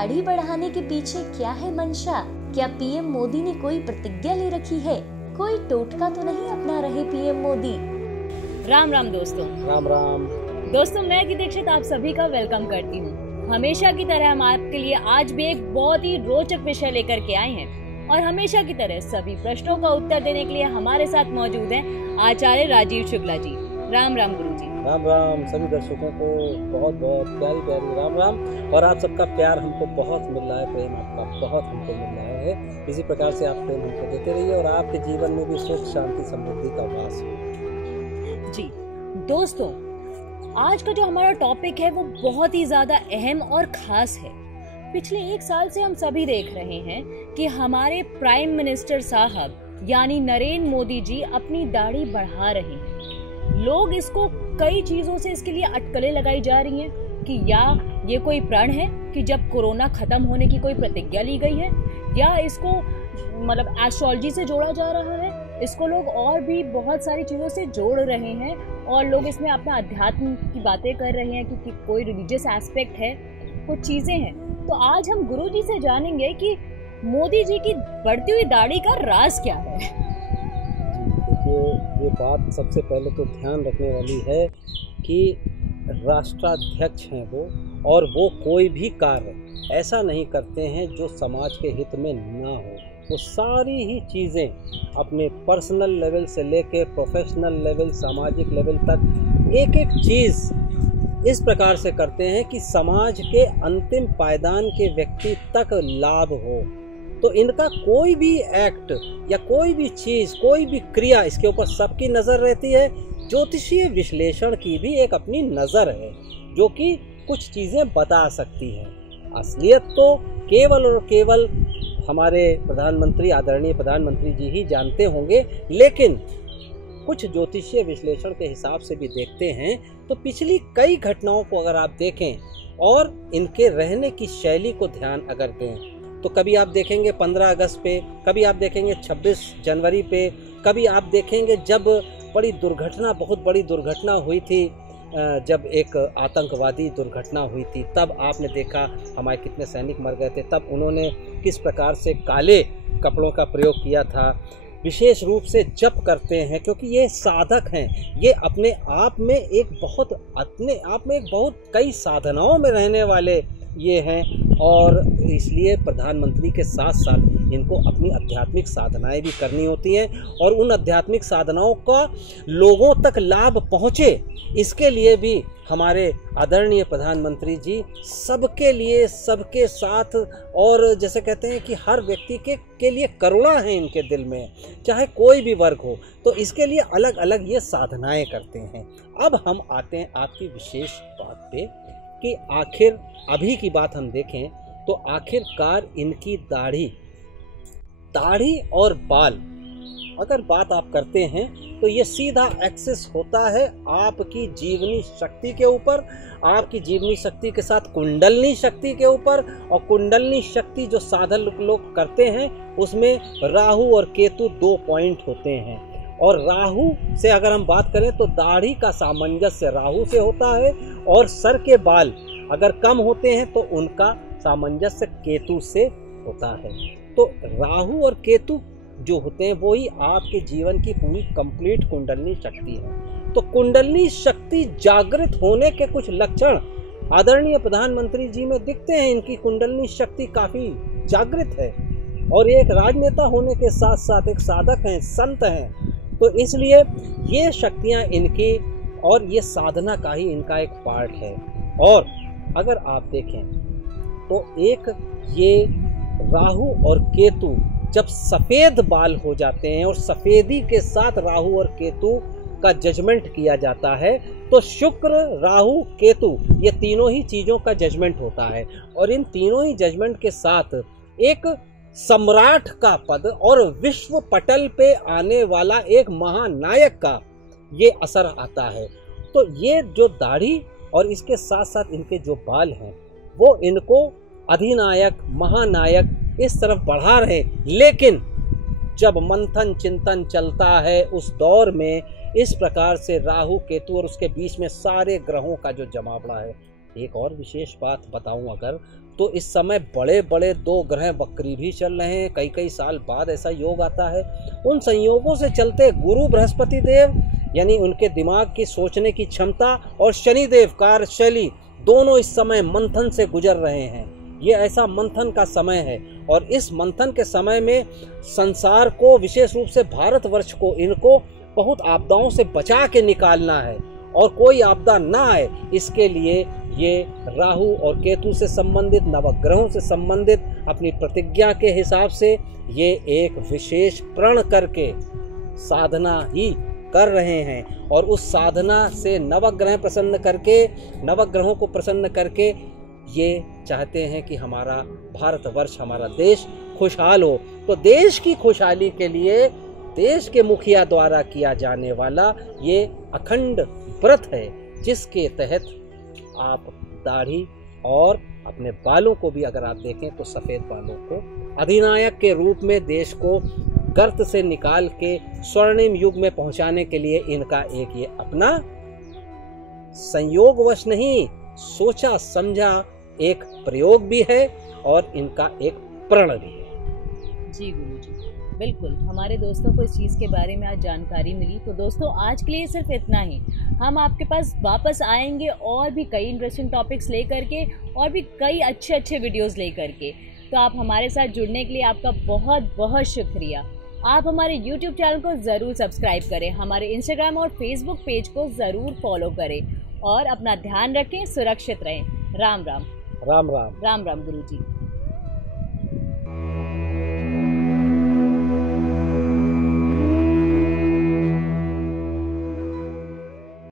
दाढ़ी बढ़ाने के पीछे क्या है मंशा? क्या पीएम मोदी ने कोई प्रतिज्ञा ले रखी है? कोई टोटका तो नहीं अपना रहे पीएम मोदी? राम राम दोस्तों। राम राम दोस्तों, मैं की दीक्षित आप सभी का वेलकम करती हूँ। हमेशा की तरह हम आपके लिए आज भी एक बहुत ही रोचक विषय लेकर के आए हैं और हमेशा की तरह सभी प्रश्नों का उत्तर देने के लिए हमारे साथ मौजूद हैं आचार्य राजीव शुक्ला जी। राम राम गुरु जी। राम राम सभी दर्शकों को बहुत बहुत प्यारी प्यारी राम राम। और आप सबका प्यार हमको बहुत मिल रहा है, प्रेम आपका बहुत हमको मिल रहा है। इसी प्रकार से आप प्रेम हमको देते रहिए और आपके जीवन में भी सुख शांति समृद्धि का वास हो। जी दोस्तों, आज का जो हमारा टॉपिक है वो बहुत ही ज्यादा अहम और खास है। पिछले 1 साल से हम सभी देख रहे हैं कि हमारे प्राइम मिनिस्टर साहब यानी नरेंद्र मोदी जी अपनी दाढ़ी बढ़ा रहे हैं। लोग इसको कई चीजों से इसके लिए अटकलें लगाई जा रही हैं कि या ये कोई प्रण है कि जब कोरोना खत्म होने की कोई प्रतिज्ञा ली गई है, या इसको मतलब एस्ट्रोलॉजी से जोड़ा जा रहा है। इसको लोग और भी बहुत सारी चीजों से जोड़ रहे हैं और लोग इसमें अपना अध्यात्म की बातें कर रहे हैं कि कोई रिलीजियस एस्पेक्ट है, कुछ चीजें हैं। तो आज हम गुरु जी से जानेंगे कि मोदी जी की बढ़ती हुई दाढ़ी का राज क्या है। ये बात सबसे पहले तो ध्यान रखने वाली है कि राष्ट्राध्यक्ष हैं वो, और वो कोई भी कार्य ऐसा नहीं करते हैं जो समाज के हित में ना हो। वो सारी ही चीज़ें अपने पर्सनल लेवल से लेके प्रोफेशनल लेवल, सामाजिक लेवल तक एक एक चीज़ इस प्रकार से करते हैं कि समाज के अंतिम पायदान के व्यक्ति तक लाभ हो। तो इनका कोई भी एक्ट या कोई भी चीज़, कोई भी क्रिया, इसके ऊपर सबकी नज़र रहती है। ज्योतिषीय विश्लेषण की भी एक अपनी नज़र है जो कि कुछ चीज़ें बता सकती है। असलियत तो केवल और केवल हमारे प्रधानमंत्री, आदरणीय प्रधानमंत्री जी ही जानते होंगे, लेकिन कुछ ज्योतिषीय विश्लेषण के हिसाब से भी देखते हैं तो पिछली कई घटनाओं को अगर आप देखें और इनके रहने की शैली को ध्यान अगर दें तो कभी आप देखेंगे 15 अगस्त पे, कभी आप देखेंगे 26 जनवरी पे, कभी आप देखेंगे जब बहुत बड़ी दुर्घटना हुई थी, जब एक आतंकवादी दुर्घटना हुई थी, तब आपने देखा हमारे कितने सैनिक मर गए थे। तब उन्होंने किस प्रकार से काले कपड़ों का प्रयोग किया था। विशेष रूप से जप करते हैं क्योंकि ये साधक हैं, ये अपने आप में एक बहुत कई साधनाओं में रहने वाले ये हैं, और इसलिए प्रधानमंत्री के साथ साथ इनको अपनी आध्यात्मिक साधनाएं भी करनी होती हैं और उन आध्यात्मिक साधनाओं का लोगों तक लाभ पहुँचे, इसके लिए भी हमारे आदरणीय प्रधानमंत्री जी सबके लिए, सबके साथ, और जैसे कहते हैं कि हर व्यक्ति के लिए करुणा है इनके दिल में, चाहे कोई भी वर्ग हो। तो इसके लिए अलग अलग ये साधनाएं करते हैं। अब हम आते हैं आपकी विशेष बात पे कि आखिर अभी की बात हम देखें तो आखिरकार इनकी दाढ़ी और बाल अगर बात आप करते हैं तो ये सीधा एक्सेस होता है आपकी जीवनी शक्ति के ऊपर, आपकी जीवनी शक्ति के साथ कुंडलनी शक्ति के ऊपर। और कुंडलनी शक्ति जो साधन लोग करते हैं उसमें राहु और केतु 2 पॉइंट होते हैं। और राहु से अगर हम बात करें तो दाढ़ी का सामंजस्य राहु से होता है, और सर के बाल अगर कम होते हैं तो उनका सामंजस्य केतु से होता है। तो राहु और केतु जो होते हैं वो ही आपके जीवन की पूरी कंप्लीट कुंडलनी शक्ति है। तो कुंडलनी शक्ति जागृत होने के कुछ लक्षण आदरणीय प्रधानमंत्री जी में दिखते हैं। इनकी कुंडलनी शक्ति काफ़ी जागृत है और ये एक राजनेता होने के साथ साथ एक साधक हैं, संत हैं। तो इसलिए ये शक्तियाँ इनकी, और ये साधना का ही इनका एक पार्ट है। और अगर आप देखें तो एक ये राहु और केतु जब सफ़ेद बाल हो जाते हैं और सफ़ेदी के साथ राहु और केतु का जजमेंट किया जाता है, तो शुक्र, राहु, केतु ये तीनों ही चीज़ों का जजमेंट होता है। और इन तीनों ही जजमेंट के साथ एक सम्राट का पद और विश्व पटल पे आने वाला एक महानायक का ये असर आता है। तो ये जो दाढ़ी और इसके साथ साथ इनके जो बाल हैं वो इनको अधिनायक, महानायक इस तरफ बढ़ा रहे। लेकिन जब मंथन चिंतन चलता है उस दौर में इस प्रकार से राहु केतु और उसके बीच में सारे ग्रहों का जो जमावड़ा है एक और विशेष बात बताऊं अगर, तो इस समय बड़े बड़े 2 ग्रह वक्री भी चल रहे हैं, कई कई साल बाद ऐसा योग आता है। उन संयोगों से चलते गुरु बृहस्पति देव यानी उनके दिमाग की सोचने की क्षमता और शनिदेव कार्यशैली दोनों इस समय मंथन से गुजर रहे हैं। ये ऐसा मंथन का समय है और इस मंथन के समय में संसार को, विशेष रूप से भारतवर्ष को, इनको बहुत आपदाओं से बचा के निकालना है और कोई आपदा ना आए, इसके लिए ये राहु और केतु से संबंधित, नवग्रहों से संबंधित अपनी प्रतिज्ञा के हिसाब से ये एक विशेष प्रण करके साधना ही कर रहे हैं और उस साधना से नवग्रह प्रसन्न करके, नवग्रहों को प्रसन्न करके ये चाहते हैं कि हमारा भारतवर्ष, हमारा देश खुशहाल हो। तो देश की खुशहाली के लिए देश के मुखिया द्वारा किया जाने वाला ये अखंड व्रत है, जिसके तहत आप दाढ़ी और अपने बालों को भी अगर आप देखें तो सफ़ेद बालों को अधिनायक के रूप में देश को गर्त से निकाल के स्वर्णिम युग में पहुंचाने के लिए इनका एक ये अपना संयोगवश नहीं, सोचा समझा एक प्रयोग भी है और इनका एक प्रण भी है। जी गुरुजी, बिल्कुल हमारे दोस्तों को इस चीज़ के बारे में आज जानकारी मिली। तो दोस्तों आज के लिए सिर्फ इतना ही। हम आपके पास वापस आएंगे और भी कई इंटरेस्टिंग टॉपिक्स लेकर के और भी कई अच्छे वीडियोस लेकर के। तो आप हमारे साथ जुड़ने के लिए आपका बहुत बहुत शुक्रिया। आप हमारे YouTube चैनल को ज़रूर सब्सक्राइब करें, हमारे Instagram और Facebook पेज को ज़रूर फॉलो करें और अपना ध्यान रखें, सुरक्षित रहें। राम राम। राम राम। राम राम गुरुजी।